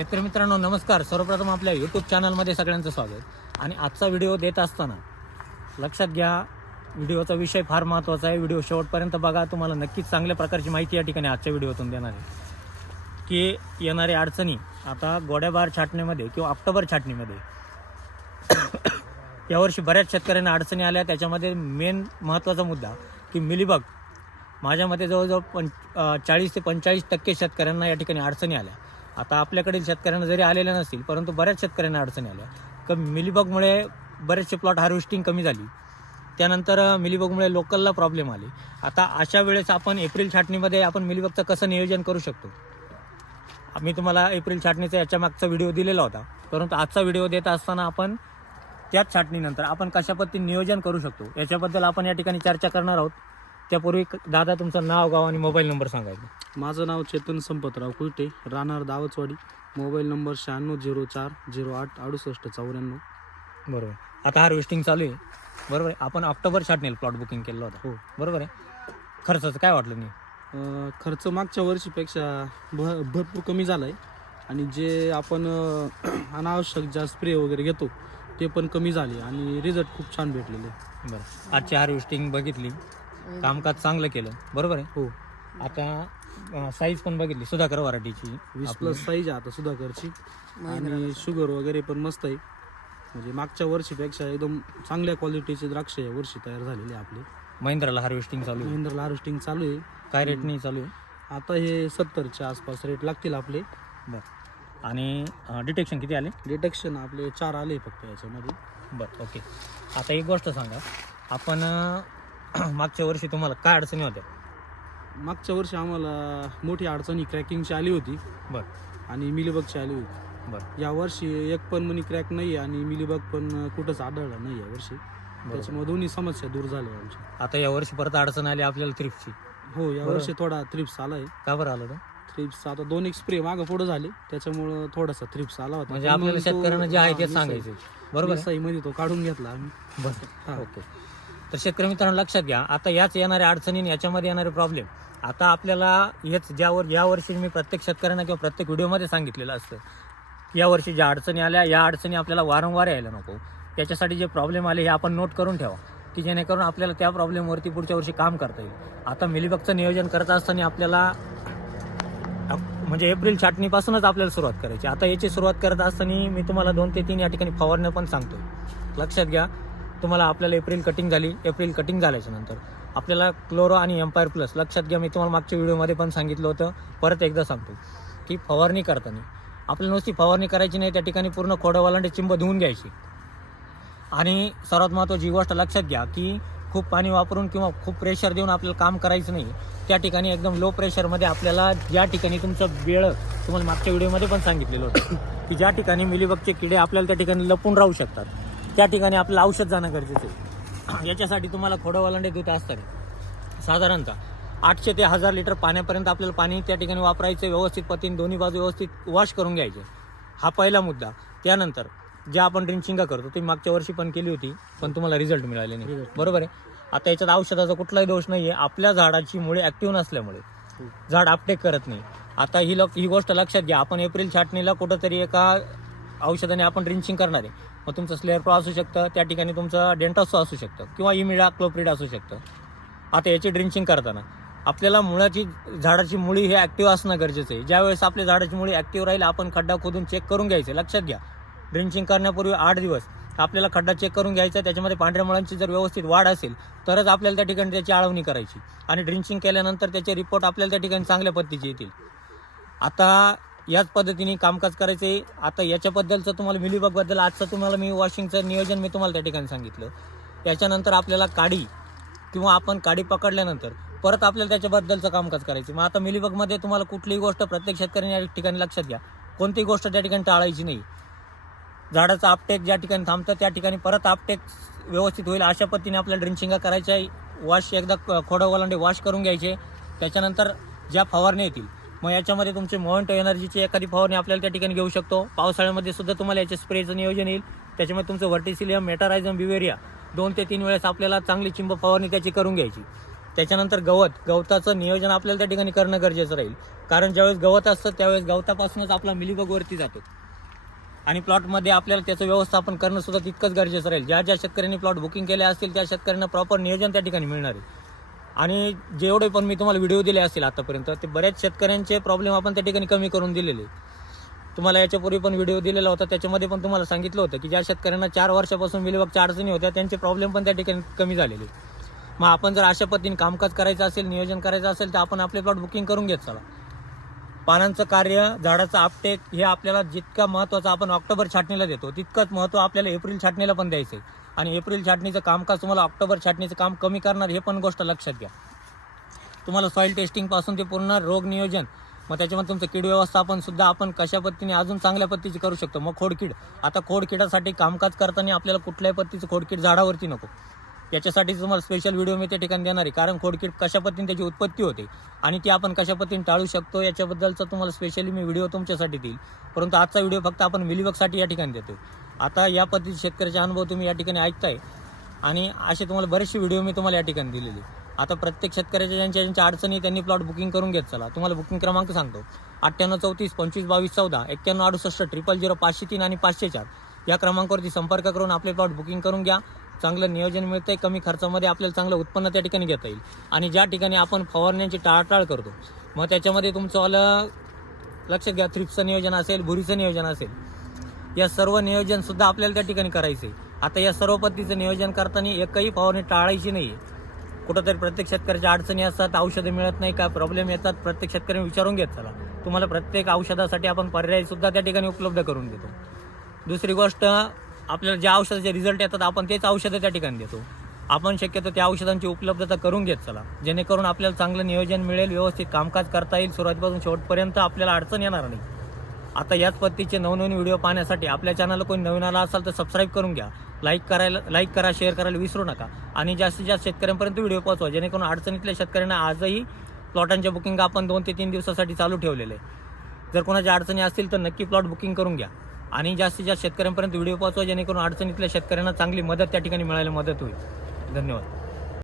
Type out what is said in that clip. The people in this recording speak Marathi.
शेतकरी मित्रांनो नमस्कार. सर्वप्रथम आपल्या यूट्यूब चॅनलमध्ये सगळ्यांचं स्वागत. आणि आजचा व्हिडिओ देत असताना लक्षात घ्या व्हिडिओचा विषय फार महत्त्वाचा आहे. व्हिडिओ शेवटपर्यंत बघा. तुम्हाला नक्कीच चांगल्या प्रकारची माहिती या ठिकाणी आजच्या व्हिडिओतून देणार आहे. की येणारे अडचणी आता गोड्याबार छाटणीमध्ये किंवा ऑक्टोबर छाटणीमध्ये यावर्षी बऱ्याच शेतकऱ्यांना अडचणी आल्या. त्याच्यामध्ये मेन महत्त्वाचा मुद्दा की मिलीबग. माझ्या मते जवळजवळ पं चाळीस ते पंचेचाळीस टक्के शेतकऱ्यांना या ठिकाणी अडचणी आल्या. आता आपल्याकडील शेतकऱ्यांना जरी आलेल्या नसतील परंतु बऱ्याच शेतकऱ्यांना अडचणी आल्या. क मिलीबगमुळे बरेचसे प्लॉट हार्वेस्टिंग कमी झाली. त्यानंतर मिलीबगमुळे लोकलला प्रॉब्लेम आले. आता अशा वेळेस आपण एप्रिल छाटणीमध्ये आपण मिलीबगचं कसं नियोजन करू शकतो? मी तुम्हाला एप्रिल छाटणीचा याच्या मागचा व्हिडिओ दिलेला होता. परंतु आजचा व्हिडिओ देत असताना आपण त्याच छाटणीनंतर आपण कशा पद्धतीने नियोजन करू शकतो? याच्याबद्दल आपण या ठिकाणी चर्चा करणार आहोत. त्यापूर्वी दादा तुमचं नाव गाव आणि मोबाईल नंबर सांगायचं माझं नाव चेतन संपतराव कुलटे राहणार दावचवाडी. मोबाईल नंबर शहाण्णव झिरो चार झिरो आठ अडुसष्ट चौऱ्याण्णव. बरोबर. आता हार्वेस्टिंग चालू आहे. बरोबर आहे. आपण ऑक्टोबर छाटणीला प्लॉट बुकिंग केलं होतं. हो. बरोबर आहे. खर्चाचं काय वाटलं नाही? अं, खर्च मागच्या वर्षीपेक्षा भ भरपूर कमी झाला आहे आणि जे आपण अं, अनावश्यक ज्या स्प्रे वगैरे घेतो ते पण कमी झाले. आणि रिझल्ट खूप छान भेटलेले. बरं. आजची हार्वेस्टिंग बघितली. कामकाज चांगलं केलं. बरोबर आहे? हो. आता साईज पण बघितली सुधाकर वराठीची. वीस प्लस साईज आहे आता सुधाकरची. आणि शुगर वगैरे पण मस्त आहे. म्हणजे मागच्या वर्षीपेक्षा एकदम चांगल्या क्वालिटीचे द्राक्ष या वर्षी तयार झालेले आपले. महिंद्राला हार्वेस्टिंग चालू आहे. महिंद्रा हार्वेस्टिंग चालू आहे. काय रेटनी चालू आहे? आता हे सत्तरच्या आसपास रेट लागतील आपले. बरं. आणि डिटेक्शन किती आले? डिटेक्शन आपले चार आले फक्त याच्यामध्ये. बरं ओके आता एक गोष्ट सांगा. आपण मागच्या वर्षी तुम्हाला काय अडचणी होत्या? मागच्या वर्षी आम्हाला मोठी अडचणी क्रॅकिंगची आली होती. बरं. आणि मिलीबगची आली होती. बरं. या वर्षी एक पण मनी क्रॅक नाही आणि मिलीबग पण कुठंच आढळलं नाही या वर्षी. त्याच्यामुळे दोन्ही समस्या दूर झाल्या आमच्या. आता या वर्षी परत अडचण आली आपल्याला थ्रिप्सची हो या. वर्षी थोडा थ्रिप्स आला आहे का बरं आलं होतं थ्रिप्स आता दोन एक स्प्रे मागं पुढे झाले. त्याच्यामुळं थोडासा थ्रिप्स आला होता. म्हणजे पण आपल्याला मग तो- शेतकऱ्यांना जे आहे हा, मिसळ- सांगायचं बरोबर? आहे? मिसळीमध्ये तो काढून घेतला आम्ही. बरं. हा. ओके. तर शेतकरी मित्रांनो लक्षात घ्या आता याच येणाऱ्या अडचणी याच्यामध्ये येणारे प्रॉब्लेम आता आपल्याला हेच ज्यावर या वर्षी मी प्रत्येक शेतकऱ्यांना किंवा प्रत्येक व्हिडिओमध्ये सांगितलेलं असतं या वर्षी ज्या अडचणी आल्या या अडचणी आपल्याला वारंवार यायला नको. त्याच्यासाठी जे प्रॉब्लेम आले हे आपण नोट करून ठेवा की जेणेकरून आपल्याला त्या प्रॉब्लेमवरती पुढच्या वर्षी काम करता येईल. आता मिलीबगचं नियोजन करत असताना आपल्याला म्हणजे एप्रिल छाटणीपासूनच आपल्याला सुरुवात करायची. आता याची सुरुवात करत असताना मी तुम्हाला दोन ते तीन या ठिकाणी फवारण्या पण सांगतो लक्षात घ्या तुम्हाला आपल्याला एप्रिल कटिंग झाली एप्रिल कटिंग झाल्याच्यानंतर. आपल्याला क्लोरो आणि एम्पायर प्लस लक्षात घ्या मी तुम्हाला मागच्या व्हिडिओमध्ये पण सांगितलं होतं. परत एकदा सांगतो की फवारणी करताना आपल्याला नुसती फवारणी करायची नाही त्या ठिकाणी पूर्ण खोडवालांडे चिंब धुवून घ्यायची. आणि सर्वात महत्त्वाची गोष्ट लक्षात घ्या की खूप पाणी वापरून किंवा खूप प्रेशर देऊन आपल्याला काम करायचं नाही. त्या ठिकाणी एकदम लो प्रेशरमध्ये आपल्याला ज्या ठिकाणी तुमचं वेळ तुम्हाला मागच्या व्हिडिओमध्ये पण सांगितलेलं होतं की ज्या ठिकाणी मिलीबगचे किडे आपल्याला त्या ठिकाणी लपून राहू शकतात. त्या ठिकाणी आपल्याला औषध जाणं गरजेचं आहे. याच्यासाठी तुम्हाला खोडवालांडे दूध असतात. साधारणतः आठशे ते हजार लिटर पाण्यापर्यंत आपल्याला पाणी त्या ठिकाणी वापरायचं व्यवस्थित पतीने दोन्ही बाजू व्यवस्थित वॉश करून घ्यायचे. हा पहिला मुद्दा. त्यानंतर ज्या आपण ड्रिंचिंग करतो ती मागच्या वर्षी पण केली होती पण तुम्हाला रिझल्ट मिळाले नाही. बरोबर आहे? आता याच्यात औषधाचा कुठलाही दोष नाही आहे आपल्या झाडाची मुळे ॲक्टिव्ह नसल्यामुळे. हो. झाड आपटेक करत नाही. आता ही लक ही गोष्ट लक्षात घ्या. आपण एप्रिल छाटणीला कुठंतरी एका औषधाने आपण ड्रिंचिंग करणार आहे. मग तुमचं स्लेअरप्रो असू शकतं त्या ठिकाणी तुमचं डेंटॉसो असू शकतं किंवा इमिडा क्लोप्रिड असू शकतं. आता याची ड्रिंचिंग करताना आपल्याला मुळाची झाडाची मुळी हे ॲक्टिव्ह असणं गरजेचं आहे. ज्यावेळेस आपल्या झाडाची मुळी ॲक्टिव्ह राहील आपण खड्डा खोदून चेक करून घ्यायचं. लक्षात घ्या. ड्रिंचिंग करण्यापूर्वी आठ दिवस आपल्याला खड्डा चेक करून घ्यायचा त्याच्यामध्ये पांढऱ्या मुळांची जर व्यवस्थित वाढ असेल तरच आपल्याला त्या ठिकाणी त्याची आळवणी करायची. आणि ड्रिंचिंग केल्यानंतर त्याचे रिपोर्ट आपल्याला त्या ठिकाणी चांगल्या पद्धतीचे येतील. आता याच पद्धतीने कामकाज करायचे. आता याच्याबद्दलचं तुम्हाला मिलीबगबद्दल आजचं तुम्हाला मी वॉशिंगचं नियोजन मी तुम्हाला त्या ठिकाणी सांगितलं. याच्यानंतर आपल्याला काडी किंवा आपण काडी पकडल्यानंतर परत आपल्याला त्याच्याबद्दलचं कामकाज करायचं. मग आता मिलीबगमध्ये तुम्हाला कुठलीही गोष्ट प्रत्येक शेतकऱ्याने या ठिकाणी लक्षात घ्या. कोणतीही गोष्ट त्या ठिकाणी टाळायची नाही. झाडाचं आपटेक ज्या ठिकाणी थांबतं त्या ठिकाणी परत आपटेक व्यवस्थित होईल अशा पद्धतीने आपल्याला ड्रिंचिंगा करायच्या वॉश एकदा खोडं ओलांडे वॉश करून घ्यायचे. त्याच्यानंतर ज्या फवारणी येतील मग याच्यामध्ये तुमचे मोहंटो एनर्जीची एखादी फवारणी आपल्याला त्या ठिकाणी घेऊ शकतो. पावसाळ्यामध्ये सुद्धा तुम्हाला याचे स्प्रेचं नियोजन येईल. त्याच्यामध्ये तुमचं व्हर्टिसिलियम मेटारायझम बिवेरिया दोन ते तीन वेळेस आपल्याला चांगली चिंब फवारणी त्याची करून घ्यायची. त्याच्यानंतर गवत गवताचं नियोजन आपल्याला त्या ठिकाणी करणं गरजेचं राहील. कारण ज्यावेळेस गवत असतं त्यावेळेस गवतापासूनच आपला मिलीबग वरती जातो. आणि प्लॉटमध्ये आपल्याला त्याचं व्यवस्थापन करणं सुद्धा तितकंच गरजेचं राहील. ज्या ज्या शेतकऱ्यांनी प्लॉट बुकिंग केले असतील त्या शेतकऱ्यांना प्रॉपर नियोजन त्या ठिकाणी मिळणार आहे. आणि जेवढे पण मी तुम्हाला व्हिडिओ दिले असतील आतापर्यंत ते बऱ्याच शेतकऱ्यांचे प्रॉब्लेम आपण त्या ठिकाणी कमी करून दिलेले. तुम्हाला याच्यापूर्वी पण व्हिडिओ दिलेला होता त्याच्यामध्ये पण तुम्हाला सांगितलं होतं की ज्या शेतकऱ्यांना चार वर्षापासून मिलीबगच्या अडचणी होत्या त्यांचे प्रॉब्लेम पण त्या ठिकाणी कमी झालेले. मग आपण जर अशा पद्धतीने कामकाज करायचं असेल नियोजन करायचं असेल तर आपण आपले प्लॉट बुकिंग करून घेत चला. पानांचं कार्य झाडाचं आपटेक हे आपल्याला जितका महत्त्वाचं आपण ऑक्टोबर छाटणीला देतो तितकंच महत्त्व आपल्याला एप्रिल छाटणीला पण द्यायचं आहे आणि एप्रिल छाटणीचं कामकाज तुम्हाला ऑक्टोबर छाटणीचं काम कमी करणार हे पण गोष्ट लक्षात घ्या. तुम्हाला सॉईल टेस्टिंगपासून ते पूर्ण रोग नियोजन मग त्याच्यामध्ये तुमचं कीड व्यवस्थापन सुद्धा आपण कशा पद्धतीने अजून चांगल्या पद्धतीची करू शकतो. मग खोडकीड आता खोडकिडासाठी कामकाज करताना आपल्याला कुठल्याही पद्धतीचं खोडकीड झाडावरती नको. याच्यासाठी तुम्हाला स्पेशल व्हिडिओ मी त्या ठिकाणी देणार आहे. कारण खोडकीड कशा पद्धतीने त्याची उत्पत्ती होते आणि ती आपण कशा पद्धतीने टाळू शकतो याच्याबद्दलचा तुम्हाला स्पेशली मी व्हिडिओ तुमच्यासाठी देईल. परंतु आजचा व्हिडिओ फक्त आपण मिलीबगसाठी या ठिकाणी देतो आता या पद्धती शेतकऱ्याचे अनुभव तुम्ही या ठिकाणी ऐकताय. आणि असे तुम्हाला बरेचसे व्हिडिओ मी तुम्हाला या ठिकाणी दिलेले. आता प्रत्येक शेतकऱ्याच्या ज्यांच्या ज्यांच्या अडचणी त्यांनी प्लॉट बुकिंग करून घेत चला. तुम्हाला बुकिंग क्रमांक सांगतो. अठ्ठ्याण्णव चौतीस पंचवीस बावीस चौदा एक्क्याण्णव अडुसष्ट ट्रिपल झिरो पाचशे तीन आणि पाचशे चार. या क्रमांकावरती संपर्क करून आपले प्लॉट बुकिंग करून घ्या. चांगलं नियोजन मिळतंय कमी खर्चामध्ये आपल्याला चांगलं उत्पन्न त्या ठिकाणी घेता येईल. आणि ज्या ठिकाणी आपण फवारण्यांची टाळाटाळ करतो मग त्याच्यामध्ये तुमचं आलं लक्षात घ्या थ्रिप्सचं नियोजन असेल भुरीचं नियोजन असेल. या सर्व नियोजनसुद्धा आपल्याला त्या ठिकाणी करायचं. आहे आता या सर्व पद्धतीचं नियोजन करताना एकही फवारणी टाळायची नाही कुठंतरी प्रत्येक शेतकऱ्याच्या अडचणी असतात औषधं मिळत नाही काय प्रॉब्लेम येतात प्रत्येक शेतकऱ्यांनी विचारून घेत चला. तुम्हाला प्रत्येक औषधासाठी आपण पर्यायसुद्धा त्या ठिकाणी उपलब्ध करून देतो. दुसरी गोष्ट आपल्याला ज्या औषधाचे रिझल्ट येतात आपण तेच औषधं त्या ठिकाणी देतो. आपण शक्यतो त्या औषधांची उपलब्धता करून घेत चला. जेणेकरून आपल्याला चांगलं नियोजन मिळेल व्यवस्थित कामकाज करता येईल सुरुवातीपासून शेवटपर्यंत आपल्याला अडचण येणार नाही. आता याच पद्धतीचे नवनवीन व्हिडिओ पाहण्यासाठी आपल्या चॅनलला कोणी नवीन आला असाल तर सबस्क्राईब करून घ्या. लाईक करायला लाईक करा शेअर करायला विसरू नका. आणि जास्तीत जास्त शेतकऱ्यांपर्यंत व्हिडिओ पोहोचवा. जेणेकरून अडचणीतल्या शेतकऱ्यांना आजही प्लॉटांच्या बुकिंग आपण दोन ते तीन दिवसासाठी चालू ठेवलेलं आहे. जर कोणाच्या अडचणी असतील तर नक्की प्लॉट बुकिंग करून घ्या. आणि जास्तीत जास्त शेतकऱ्यांपर्यंत व्हिडिओ पोहोचवा जेणेकरून अडचणीतल्या शेतकऱ्यांना चांगली मदत त्या ठिकाणी मिळायला मदत होईल. धन्यवाद.